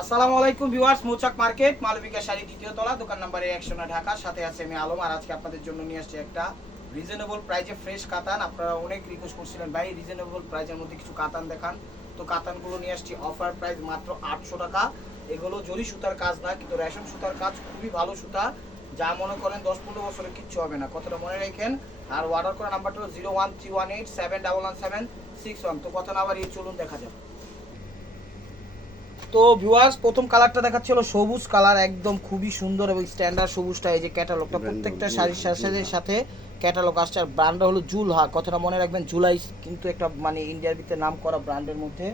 আসসালামু আলাইকুম ভিউয়ার্স, মৌচাক মার্কেট মালবিকা শাড়ি দ্বিতীয় তলা, দোকান নাম্বার 109 ঢাকা। সাথে আছে আমি আলম। আর আজকে আপনাদের জন্য নিয়ে আসছি একটা রিজনেবল প্রাইজে ফ্রেশ কাতান। আপনারা অনেক রিকোয়েস্ট করছিলেন ভাই রিজনেবল প্রাইজের মধ্যে কিছু কাতান দেখান, তো কাতানগুলো নিয়ে আসছি অফার প্রাইস মাত্র 800 টাকা। এগুলো জরি সুতার কাজ না, কিন্তু রেশম সুতার কাজ, খুবই ভালো সুতা, যা মনে করেন 10-15 বছরে কিচ্ছু হবে না, কথাটা মনে রাখেন। আর অর্ডার করার নাম্বারটা হলো 01318711761। তো কথা না বাড়িয়ে চলুন দেখা যাক। তো ভিউয়ার্স, প্রথম কালারটা দেখাচ্ছি হলো সবুজ কালার, একদম খুবই সুন্দর এবং স্ট্যান্ডার্ড সবুজটা। এই যে ক্যাটালগটা, প্রত্যেকটা শাড়ির সাথে ক্যাটালগ আসছে। আর ব্র্যান্ডটা হলো জুলহা, কথাটা মনে রাখবেন। জুলাই কিন্তু একটা মানে ইন্ডিয়ার ভিতরে নাম করা ব্র্যান্ডের মধ্যে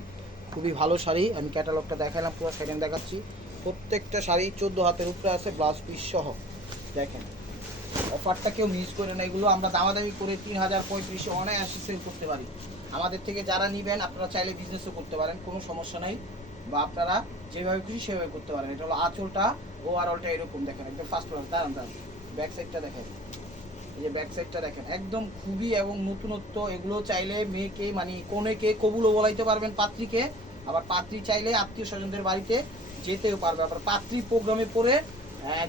খুবই ভালো শাড়ি। আমি ক্যাটালগটা দেখালাম, পুরো সেকেন্ড দেখাচ্ছি। প্রত্যেকটা শাড়ি 14 হাতের উপরে আছে, ব্লাউজ পিস সহ। দেখেন অফারটা কেউ মিস করে না। এগুলো আমরা দামাদামি করে 3035 অনায়াসে সেল করতে পারি। আমাদের থেকে যারা নেবেন আপনারা চাইলে বিজনেসও করতে পারেন, কোনো সমস্যা নাই, বা আপনারা যেভাবে খুশি সেভাবে করতে পারেন। এটা হলো আঁচলটা, ওভারঅলটা এরকম দেখেন, একদম ফার্স্ট ক্লাস। দাঁড়ান ব্যাক সাইডটা দেখেন, এই যে ব্যাক সাইডটা দেখেন, একদম খুবই এবং নতুনত্ব। এগুলো চাইলে মেয়েকে মানে কনেকে কবুলও বলাইতে পারবেন পাত্রীকে, আবার পাত্রী চাইলে আত্মীয় স্বজনদের বাড়িতে যেতেও পারবে। আবার পাত্রী প্রোগ্রামে পরে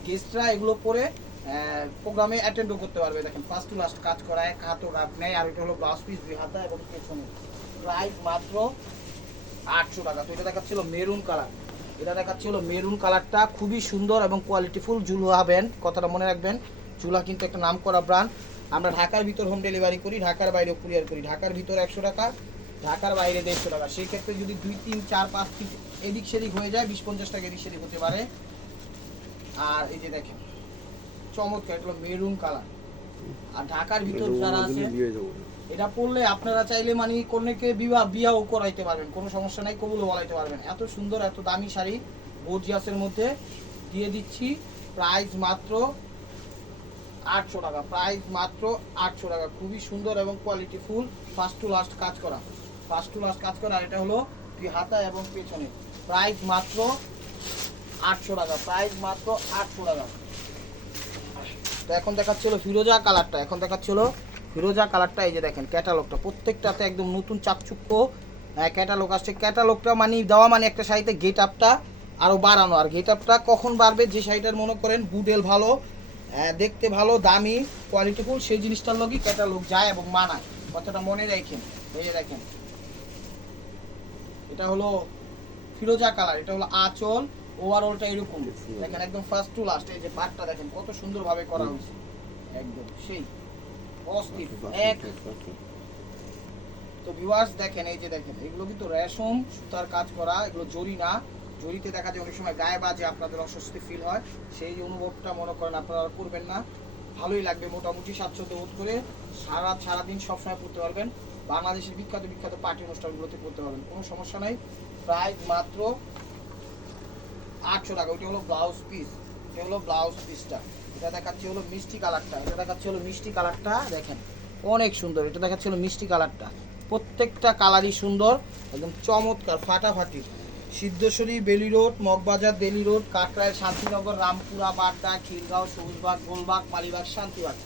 গেস্টরা এগুলো পরে প্রোগ্রামে অ্যাটেন্ডও করতে পারবে। দেখেন ফার্স্ট টু লাস্ট কাজ করা, এক হাতও গাপ নেয়। আর এটা হলো ব্লাউজ পিস, 2 হাতা এবং পেছনে। প্রাইস মাত্র 800 টাকা। তো এটা দেখাচ্ছিল মেরুন কালার, এটা দেখাচ্ছিল মেরুন কালারটা, খুবই সুন্দর এবং কোয়ালিটিফুল। জুলহা ব্র্যান্ড, কথাটা মনে রাখবেন। জুলহা কিন্তু একটা নাম করা ব্র্যান্ড। আমরা ঢাকার ভিতর হোম ডেলিভারি করি, ঢাকার বাইরেও কুরিয়ার করি। ঢাকার ভিতর 100 টাকা, ঢাকার বাইরে 150 টাকা। সেই ক্ষেত্রে যদি 2, 3, 4, 5 ফিট এদিক সেদিক হয়ে যায়, 20-50 টাকা এদিক সেদিক হতে পারে। আর এই যে দেখেন চমৎকার, এটা হলো মেরুন কালার। আর ঢাকার ভিতর যারা আছে এটা পড়লে আপনারা চাইলে মানে কন্যাকে বিয়াও করাইতে পারবেন, কোনো সমস্যা নাই, কবুলও বলাইতে পারবেন। এত সুন্দর এত দামি শাড়ি গর্জিয়াসের মধ্যে দিয়ে দিচ্ছি। প্রাইস মাত্র 800 টাকা, প্রাইস মাত্র 800 টাকা। খুবই সুন্দর এবং quality full, first to last কাজ করা, ফার্স্ট টু লাস্ট কাজ করা। আর এটা হলো 2 হাতা এবং পেছনে। প্রাইস মাত্র 800 টাকা, প্রাইস মাত্র 800 টাকা। তো এখন দেখাচ্ছিল ফিরোজা কালারটা, এখন দেখাচ্ছিল ফিরোজা কালারটা। এই যে দেখেন ক্যাটালগটা, প্রত্যেকটাতে একদম নতুন চাকচুক্য ক্যাটালগ আসছে। ক্যাটালগটা মানে দেওয়া মানে একটা শাড়িতে গেট আপটা আরও বাড়ানো। আর গেট আপটা কখন বাড়বে, যে শাড়িটার মনে করেন বুটেল ভালো, দেখতে ভালো, দামি, কোয়ালিটিফুল, সেই জিনিসটার লগই ক্যাটালগ যায় এবং মানায়, কথাটা মনে রাখেন। এই যে দেখেন এটা হলো ফিরোজা কালার, এটা হলো আঁচল, ওভারঅলটা এরকম দেখেন, একদম ফার্স্ট টু লাস্ট। এই যে পাটটা দেখেন কত সুন্দরভাবে করা হয়েছে, একদম সেই অস্থির এক। তো ভিউয়ার্স দেখেন, এই যে দেখেন এগুলো কিন্তু রেশম সুতার কাজ করা, এগুলো জরি না। জরিতে দেখা যায় অনেক সময় গায়ে বাজে, আপনাদের অস্বস্তি ফিল হয়, সেই অনুভবটা মনে করেন আপনারা করবেন না। ভালোই লাগবে, মোটামুটি স্বাচ্ছন্দ্য বোধ করে সারাদিন সবসময় পড়তে পারবেন। বাংলাদেশের বিখ্যাত বিখ্যাত পার্টি অনুষ্ঠানগুলোতে পড়তে পারবেন, কোনো সমস্যা নাই। প্রাইস মাত্র 800 টাকা। ওইটা হলো ব্লাউজ পিস, এটা হলো ব্লাউজ পিসটা। এটা দেখাচ্ছি হলো মিষ্টি কালারটা, এটা দেখাচ্ছি হলো মিষ্টি কালারটা, দেখেন অনেক সুন্দর। এটা দেখাচ্ছি হলো মিষ্টি কালারটা, প্রত্যেকটা কালারই সুন্দর, একদম চমৎকার, ফাটাফাটি। সিদ্ধেশ্বরী, বেলি রোড, মগবাজার, বেলি রোড, কাকরাইল, শান্তিনগর, রামপুরা, বাড্ডা, খিলগাঁও, সবুজবাগ, গোলবাগ, মালিবাগ, শান্তিবাগ,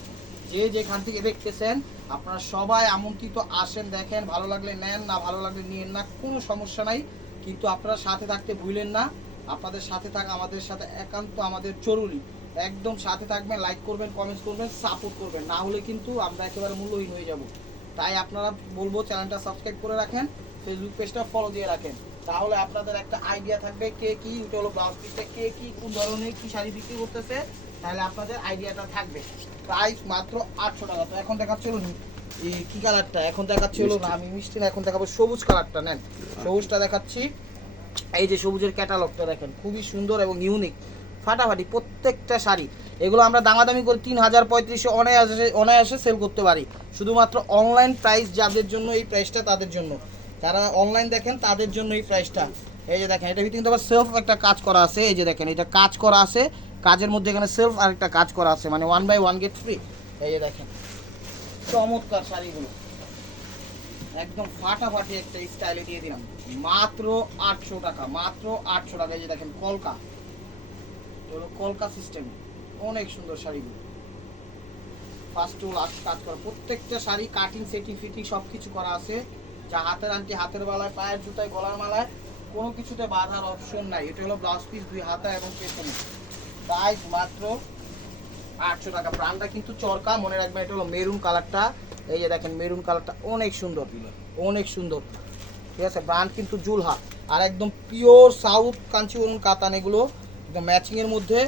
যে যেখান থেকে দেখতেছেন আপনারা সবাই আমন্ত্রিত, আসেন, দেখেন, ভালো লাগলে নেন, না ভালো লাগলে নিয়েন না, কোনো সমস্যা নাই। কিন্তু আপনারা সাথে থাকতে ভুলেন না, আপনাদের সাথে থাকা আমাদের সাথে একান্ত আমাদের জরুরি। একদম সাথে থাকবেন, লাইক করবেন, কমেন্টস করবেন, সাপোর্ট করবেন, না হলে কিন্তু আমরা একেবারে মূল্যহীন হয়ে যাব। তাই আপনারা বলবো চ্যানেলটা সাবস্ক্রাইব করে রাখেন, ফেসবুক পেজটা ফলো দিয়ে রাখেন, তাহলে আপনাদের একটা আইডিয়া থাকবে কে কি, এটা হলো ব্লাউজ পিসটা, কে কি কোন ধরনের কি শাড়ি বিক্রি করতেছে, তাহলে আপনাদের আইডিয়াটা থাকবে। প্রাইস মাত্র 800 টাকা। তো এখন দেখাচ্ছিল এই কি কালারটা, এখন দেখাচ্ছিল না আমি মিষ্টি না, এখন দেখাবো সবুজ কালারটা। নেন সবুজটা দেখাচ্ছি। এই যে সবুজের ক্যাটালগটা দেখেন, খুবই সুন্দর এবং ইউনিক, ফাটাফাটি প্রত্যেকটা শাড়ি। এগুলো আমরা দামাদামি করে 3035 অনায়াসে সেল করতে পারি। শুধুমাত্র অনলাইন প্রাইস যাদের জন্য এই প্রাইসটা, তাদের জন্য, যারা অনলাইন দেখেন তাদের জন্য এই প্রাইসটা। এই যে দেখেন, এটা কিন্তু আবার সেলফ একটা কাজ করা আছে। এই যে দেখেন এটা কাজ করা আছে, কাজের মধ্যে এখানে সেলফ আর একটা কাজ করা আছে, মানে 1 বাই 1 গেট ফ্রি। এই যে দেখেন চমৎকার শাড়িগুলো, একদম ফাটাফাটি একটা স্টাইলে দিয়ে দিলাম, মাত্র 800 টাকা, মাত্র 800 টাকা। এই যে দেখেন কলকা, হলো কলকা সিস্টেম, অনেক সুন্দর শাড়িগুলো, ফার্স্ট টু লাস্ট কাজ করা, প্রত্যেকটা শাড়ি কাটিং সেটিং ফিটিং সব কিছু করা আছে, যা হাতের আংটি, হাতের বালায়, পায়ের জুতায়, গলার মালায়, কোনো কিছুতে বাঁধার অপশন নাই। এটা হলো ব্লাউজ পিস, 2 হাতা এবং পেছনে। প্রাইস মাত্র 800 টাকা। ব্র্যান্ডটা কিন্তু চরকা, মনে রাখবেন। এটা হলো মেরুন কালারটা, এই যে দেখেন মেরুন কালারটা অনেক সুন্দর, অনেক সুন্দর, ঠিক আছে। ব্র্যান্ড কিন্তু জুলহা, আর একদম পিওর সাউথ কাঞ্চিপুরম কাতান, এগুলো একদম ম্যাচিংয়ের মধ্যে।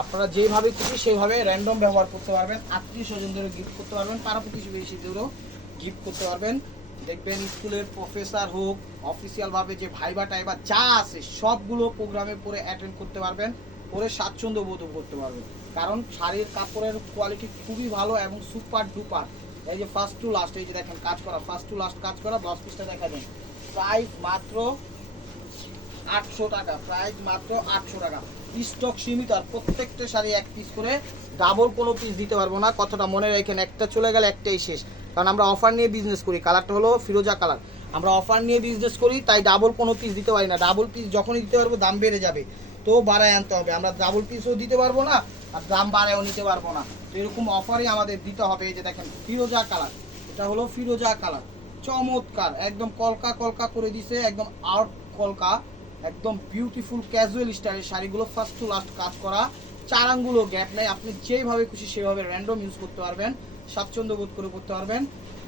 আপনারা যেভাবে খুশি সেভাবে র্যান্ডম ব্যবহার করতে পারবেন, আত্মীয় স্বজনদেরও গিফট করতে পারবেন, পাড়া প্রতিবেশীদেরও গিফট করতে পারবেন। দেখবেন স্কুলের প্রফেসর হোক, অফিসিয়ালভাবে যে ভাইবা টাইবা যা আছে সবগুলো প্রোগ্রামে পরে অ্যাটেন্ড করতে পারবেন, পরে স্বাচ্ছন্দ্য বোধ করতে পারবেন। কারণ শাড়ির কাপড়ের কোয়ালিটি খুবই ভালো এবং সুপার ডুপার। এই যে ফার্স্ট টু লাস্ট, এই যে দেখেন কাজ করা, ফার্স্ট টু লাস্ট কাজ করা। ব্লাউজ পিসটা দেখা দেন। প্রাইস মাত্র 800 টাকা, প্রাইস মাত্র 800 টাকা। স্টক সীমিত, আর প্রত্যেকটা শাড়ি এক পিস করে, ডাবল কোনো পিস দিতে পারবো না, কথাটা মনে রাখেন। একটা চলে গেলে একটাই শেষ, কারণ আমরা অফার নিয়ে বিজনেস করি। কালারটা হলো ফিরোজা কালার, আমরা অফার নিয়ে বিজনেস করি, তাই ডাবল কোনো পিস দিতে পারি না। ডাবল পিস যখনই দিতে পারবো দাম বেড়ে যাবে, তো বাড়ায় আনতে হবে। আমরা ডাবল পিসও দিতে পারবো না, আর দাম বাড়ায়ও নিতে পারবো না। তো এরকম অফারই আমাদের দিতে হবে। এই যে দেখেন ফিরোজা কালার, এটা হলো ফিরোজা কালার, চমৎকার, একদম কলকা কলকা করে দিছে, একদম আউট কলকা, একদম বিউটিফুল ক্যাজুয়াল স্টাইলের শাড়িগুলো, ফার্স্ট টু লাস্ট কাজ করা, চারাঙ্গুলো গ্যাপ নেই। আপনি যেভাবে খুশি সেভাবে র্যান্ডম ইউজ করতে পারবেন, স্বাচ্ছন্দ্য বোধ করে করতে পারবেন,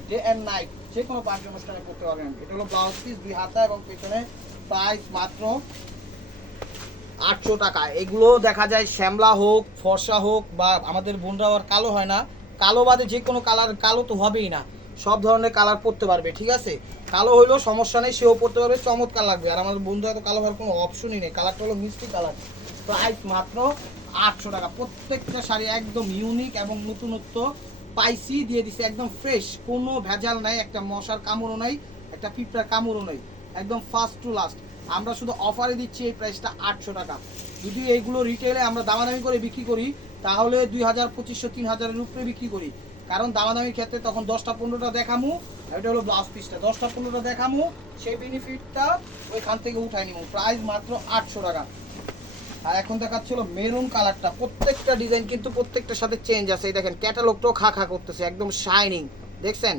ডে অ্যান্ড নাইট যে কোনো পার্টি অনুষ্ঠানে করতে পারবেন। এটা হলো ব্লাউজ পিস, 2 হাতা এবং পেছনে। প্রাইস মাত্র 800 টাকা। এগুলো দেখা যায় শ্যামলা হোক, ফর্সা হোক, বা আমাদের বোনরা আর কালো হয় না, কালো বাদে যে কোনো কালার, কালো তো হবেই না, সব ধরনের কালার পরতে পারবে, ঠিক আছে। কালো হইলেও সমস্যা নেই, সেও পরতে পারবে, চমৎকার লাগবে। আর আমাদের বন্ধুরা তো কালো হওয়ার কোনো অপশনই নেই, কালারটা হলো মিষ্টি কালার। প্রাইস মাত্র 800 টাকা। প্রত্যেকটা শাড়ি একদম ইউনিক এবং নতুনত্ব পাইসি দিয়ে দিছে, একদম ফ্রেশ, কোনো ভেজাল নাই, একটা মশার কামড়ও নাই, একটা পিঁপড়ার কামড়ও নাই, একদম ফার্স্ট টু লাস্ট। আমরা শুধু অফারে দিচ্ছি এই প্রাইসটা 800 টাকা। যদি এইগুলো রিটেলে আমরা দামাদামি করে বিক্রি করি, তাহলে 2000, 2500, 3000-এর উপরে বিক্রি করি। কারণ দামাদামির ক্ষেত্রে তখন 10টা 15টা দেখামু, এটা হলো ব্লাউজ পিসটা, 10টা 15টা দেখামু, সেই বেনিফিটটা ওইখান থেকে উঠাই নিব। প্রাইস মাত্র 800 টাকা। আর এখন দেখাচ্ছিল মেরুন কালারটা, প্রত্যেকটা ডিজাইন কিন্তু প্রত্যেকটার সাথে চেঞ্জ আছে। এই দেখেন ক্যাটালগটাও খা খা করতেছে, একদম শাইনিং, দেখছেন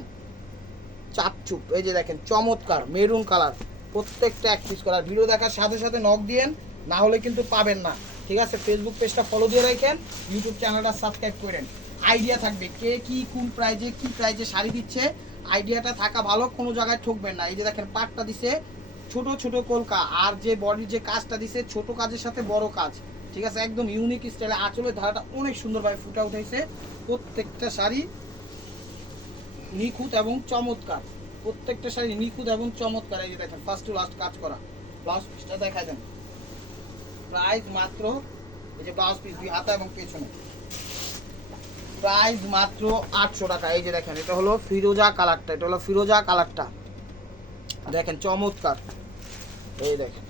চাপচুপ। এই যে দেখেন চমৎকার মেরুন কালার, প্রত্যেকটা এক পিস করার। ভিডিও দেখার সাথে সাথে নক দিয়েন, না হলে কিন্তু পাবেন না, ঠিক আছে। ফেসবুক পেজটা ফলো দিয়ে রাখেন, ইউটিউব চ্যানেলটা সাবস্ক্রাইব করেন। আইডিয়া থাকবে কে কি কোন প্রাইজে কি প্রাইজে শাড়ি দিচ্ছে, আইডিয়াটা থাকা ভালো, কোনো জায়গায় ঠকবেন না। এই যে দেখেন পাটটা দিছে ছোট ছোট কলকা, আর যে বডির যে কাজটা দিছে ছোট কাজের সাথে বড় কাজ, ঠিক আছে, একদম ইউনিক স্টাইলে। আঁচলের ধারাটা অনেক সুন্দরভাবে ফুটে উঠেছে, প্রত্যেকটা শাড়ি নিখুঁত এবং চমৎকার, প্রত্যেকটা শাড়ি নিখুঁত এবং চমৎকার। এই যে দেখেন ফার্স্ট টু লাস্ট কাজ করা। ব্লাউজ পিসটা দেখা দেন। প্রাইস মাত্র, এই যে ব্লাউজ পিস, 2 হাতা এবং পেছনে। প্রাইস মাত্র 800 টাকা। এই যে দেখেন এটা হলো ফিরোজা কালারটা, এটা হলো ফিরোজা কালারটা, দেখেন চমৎকার। এই দেখেন,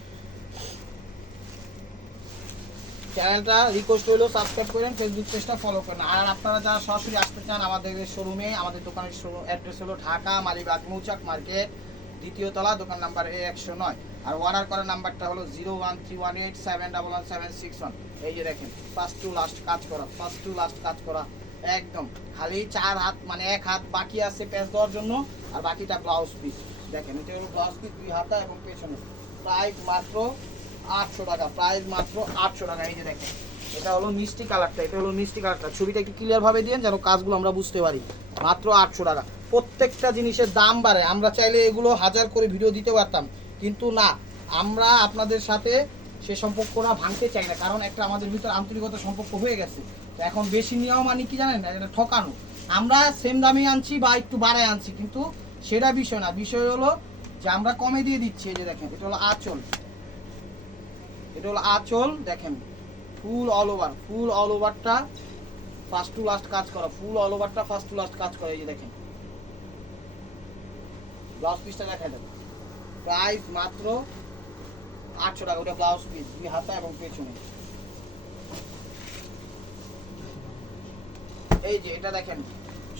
চ্যানেলটা রিকোয়েস্ট হইলো সাবস্ক্রাইব করেন, ফেসবুক পেজটা ফলো করেন। আর আপনারা যারা সরাসরি আসতে চান আমাদের শোরুমে, আমাদের দোকানের অ্যাড্রেস হলো ঢাকা মালিবাগ মৌচাক মার্কেট, 2য় তলা, দোকান নাম্বার A109। আর অর্ডার করার নাম্বারটা হলো 01318711761। এই যে দেখেন ফার্স্ট টু লাস্ট কাজ করা, ফার্স্ট টু লাস্ট কাজ করা, একদম খালি 4 হাত, মানে 1 হাত বাকি আছে প্যাচ দেওয়ার জন্য, আর বাকিটা ব্লাউজ পিস। দেখেন এটা হলো ব্লাউজ পিস, 2 হাতা এবং পেছনে। প্রাইস মাত্র 800 টাকা, প্রাইস মাত্র 800 টাকা। এই যে দেখেন এটা হলো মিষ্টি কালারটা, এটা হলো মিষ্টি কালারটা। ছবিটা একটু ক্লিয়ারভাবে দিন যেন কাজগুলো আমরা বুঝতে পারি। মাত্র 800 টাকা। প্রত্যেকটা জিনিসের দাম বাড়ে, আমরা চাইলে এগুলো 1000 করে ভিডিও দিতে পারতাম, কিন্তু না, আমরা আপনাদের সাথে সে সম্পর্কটা ভাঙতে চাই না, কারণ একটা আমাদের ভিতরে আন্তরিকতা সম্পর্ক হয়ে গেছে। তো এখন বেশি নেওয়া মানে কি জানেন, এটা ঠকানো। আমরা সেম দামে আনছি বা একটু বাড়ায় আনছি, কিন্তু সেটা বিষয় না, বিষয় হলো যে আমরা কমে দিয়ে দিচ্ছি। এই যে দেখেন এটা হলো আঁচল, এটা হলো আঁচল, দেখেন full all over, full all ওভারটা ফার্স্ট টু লাস্ট কাজ করা, ফুল অল ওভারটা ফার্স্ট টু লাস্ট কাজ করা। এই যে দেখেন ব্লাউজ পিসটা দেখা যাবে। প্রাইস মাত্র 800 টাকা। ওটা ব্লাউজ পিস, 2 হাতা এবং পেছনে। এই যে এটা দেখেন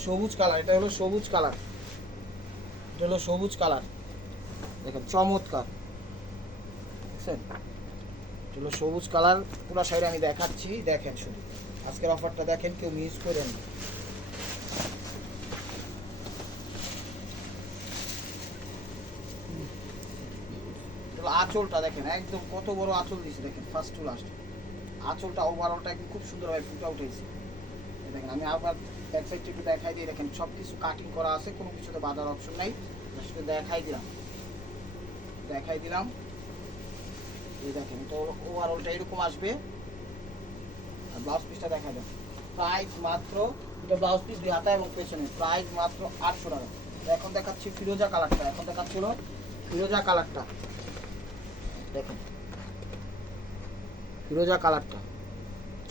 সবুজ কালার, এটা হলো সবুজ কালার, এটা হলো সবুজ কালার, দেখেন চমৎকার, দেখছেন এটা হলো সবুজ কালার। পুরো শাড়ি আমি দেখাচ্ছি, দেখেন শুধু আজকের অফারটা দেখেন, কেউ মিস করেন না। আঁচলটা দেখেন একদম কত বড় আঁচল দিয়েছে দেখেন, ফার্স্ট টু লাস্ট আঁচলটা ওভারঅলটা একদম খুব সুন্দরভাবে ফুটে উঠেছে। দেখেন আমি আবার ব্যাক সাইডটা একটু দেখাই দিই, দেখেন সব কিছু কাটিং করা আছে, কোনো কিছুতে বাঁধার অপশন নাই, শুধু দেখাই দিলাম এই দেখেন তো ওভারঅলটা এরকম আসবে। আর ব্লাউজ পিসটা দেখা যাবে প্রাইস মাত্র, এটা ব্লাউজ পিস 2 হাতা এবং পেছনে, প্রাইস মাত্র 800 টাকা। এখন দেখাচ্ছি ফিরোজা কালারটা, ফিরোজা কালারটা দেখেন, ফিরোজা কালারটা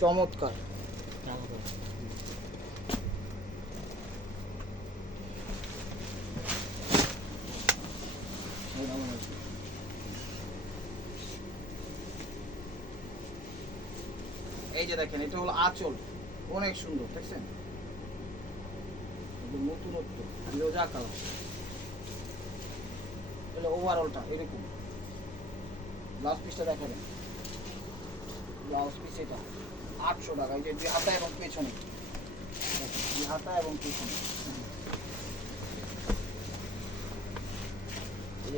চমৎকার। এই যে দেখেন এটা হলো আঁচল, অনেক সুন্দর দেখছেন, নতুনত্ব ফিরোজা কালার। এগুলো ওভারঅলটা এরকম। ব্লাউজ পিসটা দেখাবেন, ব্লাউজ পিস এটা 800 টাকা। এই যে 2 হাতা এবং পেছনে, 2 হাতা এবং পেছনে।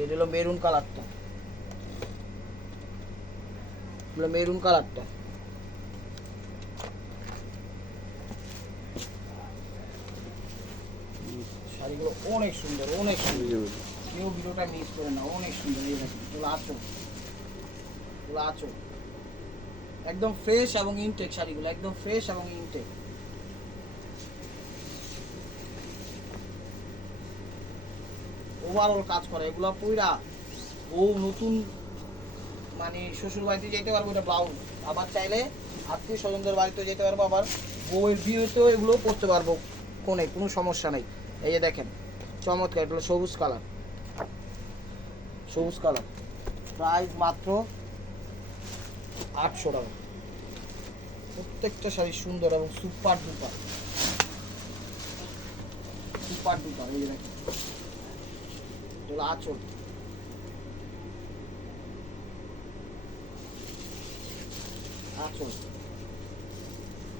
এটা হলো মেরুন কালারটা, মেরুন কালারটা শাড়িগুলো অনেক সুন্দর, অনেক সুন্দর, কেউ ভিডিওটা মিস করে না, অনেক সুন্দর। এই দেখেন এগুলো আঁচল একদম ফ্রেশ এবং ইনটেক, শাড়িগুলো একদম ফ্রেশ এবং ইনটেক। ওভারঅল কাজ করে এগুলো পুরা। ও নতুন মানে শ্বশুর বাড়িতে যেতে পারবো, এটা ব্লাউজ, আবার চাইলে আত্মীয় স্বজনদের বাড়িতে যেতে পারবো, আবার বউয়ের বিয়েতেও এগুলো পরতে পারবো, কোনো সমস্যা নেই। এই যে দেখেন চমৎকার, এটা হলো সবুজ কালার, প্রাইস মাত্র 800 টাকা। প্রত্যেকটা শাড়ি সুন্দর এবং সুপার ডুপার। এই যে দেখেন এটা হলো আঁচল,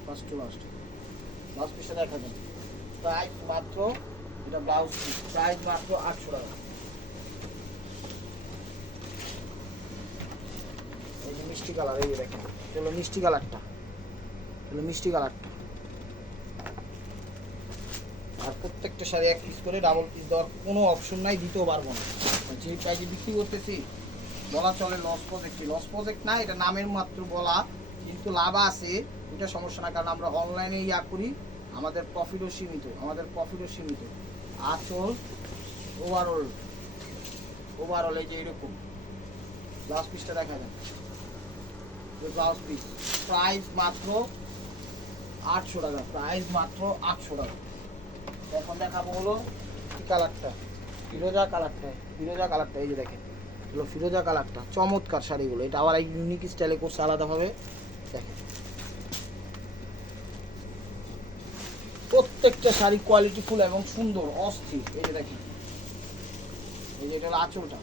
ফার্স্ট টু লাস্ট। ব্লাউজ পিসটা দেখা যাবে, প্রাইস মাত্র, এটা ব্লাউজ পিস, প্রাইস মাত্র 800 টাকা। এই যে মিষ্টি কালার, এই যে দেখেন এটা হলো মিষ্টি কালারটা, আর প্রত্যেকটা শাড়ি 1 পিস করে, ডাবল পিস দেওয়ার কোনো অপশন নাই, দিতেও পারবো না। যে প্রাইজে বিক্রি করতেছি বলা চলে লস প্রজেক্ট না, এটা নামের মাত্র বলা, কিন্তু লাভ আছে, এটা সমস্যা না, কারণ আমরা অনলাইনে করি, আমাদের প্রফিটও সীমিত। আঁচল ওভারঅল এই যে এরকম। ব্লাউজ পিসটা দেখা যায়, ব্লাউজ পিস প্রাইস মাত্র 800 টাকা, এখন দেখাবো হলো কি কালারটা, ফিরোজা কালারটা। এই যে দেখেন হলো ফিরোজা কালারটা, চমৎকার শাড়িগুলো, এটা আবার ইউনিক স্টাইলে করছে আলাদাভাবে। দেখেন প্রত্যেকটা শাড়ি কোয়ালিটিফুল এবং সুন্দর, অস্থির। এই যে দেখেন, এই যে এটা হলো আঁচলটা,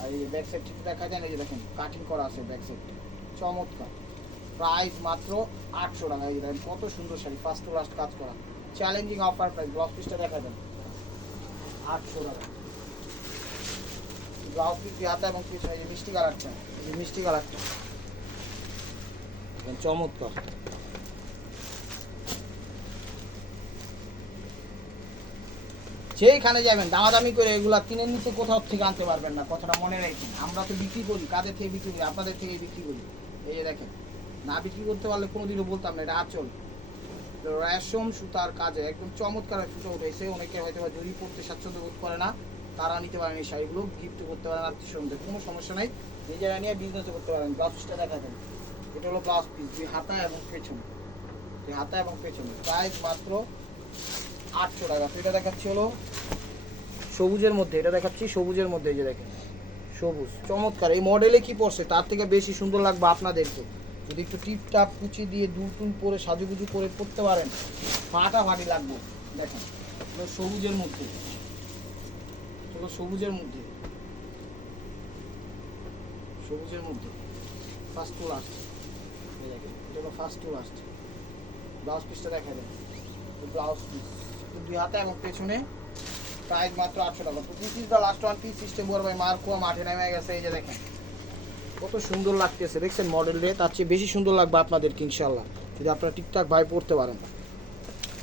আর এই ব্যাক সাইড দেখা যায়, এই যে দেখেন কাটিং করা আছে ব্যাক সাইড, চমৎকার। প্রাইস মাত্র 800 টাকা। এই দেখেন কত সুন্দর শাড়ি, ফার্স্ট টু লাস্ট কাজ করা, চ্যালেঞ্জিং অফার প্রাইস। ব্লাউজ পিসটা দেখা যাবে 800 টাকা। ব্লাউজ পিস হাতা এবং পিছনে এই যে মিষ্টি কালারটা, চমৎকার। যেখানে যাবেন দামাদামি করে এগুলা কিনে নিচে কোথাও থেকে আনতে পারবেন না, কথাটা মনে রাখবেন। আমরা তো বিক্রি করি, কাদের থেকে বিক্রি করি? আপনাদের থেকে বিক্রি করি। এই যে দেখেন, না বিক্রি করতে পারলে কোনোদিনও বলতাম না। এটা আঁচল, রেশম সুতার কাজে একদম চমৎকার ফুটে উঠেছে। অনেকে হয়তো বা জড়ি পড়তে স্বাচ্ছন্দ্য বোধ করে না, তারা নিতে পারেন এই শাড়িগুলো, গিফট করতে পারেন আত্মীয় স্বজনদের, কোনো সমস্যা নাই, নিজেরা নিয়ে বিজনেসও করতে পারেন। ব্লাউজ পিসটা দেখা যাবে, এটা হলো ব্লাউজ পিস, 2 হাতা এবং পেছনে, প্রাইস মাত্র 800 টাকা। তো এটা দেখাচ্ছি হলো সবুজের মধ্যে, এই যে দেখেন সবুজ, চমৎকার। এই মডেলে কি পড়ছে তার থেকে বেশি সুন্দর লাগবে আপনাদেরকে, যদি একটু টিপটাপ কুচি দিয়ে দুল টুল পরে সাজুগুজু করে পড়তে পারেন, ফাটাফাটি লাগবে। দেখেন সবুজের মধ্যে, ফার্স্ট টু লাস্ট। এই দেখেন এটা হলো ফার্স্ট টু লাস্ট। ব্লাউজ পিসটা দেখা যায়, ব্লাউজ পিস দুই হাতে এবং পেছনে প্রাইস মাত্র 800 টাকা। তো this is the last one piece system বড় ভাই মার্কোয়া মাঠে নেমে গেছে। এই যে দেখেন কত সুন্দর লাগতেছে, দেখছেন মডেল রে, তার চেয়ে বেশি সুন্দর লাগবে আপনাদেরকে ইনশাল্লাহ যদি আপনারা ঠিকঠাক ভাই পড়তে পারেন।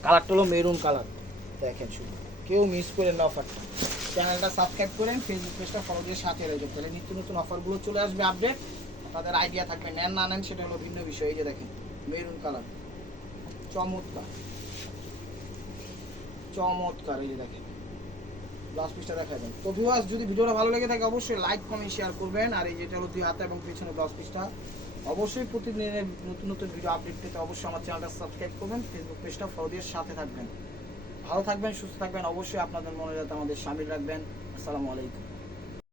কালারটা হলো মেরুন কালার, দেখেন শুধু কেউ মিস করেন না অফারটা। চ্যানেলটা সাবস্ক্রাইব করেন, ফেসবুক পেজটা ফলো দিয়ে সাথে রয়েছে, তাহলে নিত্য নতুন অফারগুলো চলে আসবে আপডেট, তাদের আইডিয়া থাকবে। নেন না নেন সেটা হলো ভিন্ন বিষয়। এই যে দেখেন মেরুন কালার, চমৎকার চমৎকার। এই যে দেখেন ব্লাউজ পিসটা দেখা যায়। তো ভিউয়ার্স যদি ভিডিওটা ভালো লেগে থাকে অবশ্যই লাইক কমেন্ট শেয়ার করবেন। আর এই যেটা হলো দুই হাতে এবং পিছনে ব্লাউজ পিসটা, অবশ্যই প্রতিদিনের নতুন নতুন ভিডিও আপডেট পেতে অবশ্যই আমার চ্যানেলটা সাবস্ক্রাইব করবেন, ফেসবুক পেজটা ফলো দিয়ে সাথে থাকবেন। ভালো থাকবেন, সুস্থ থাকবেন, অবশ্যই আপনাদের মনে যাতে আমাদের শামিল রাখবেন। আসসালামু আলাইকুম।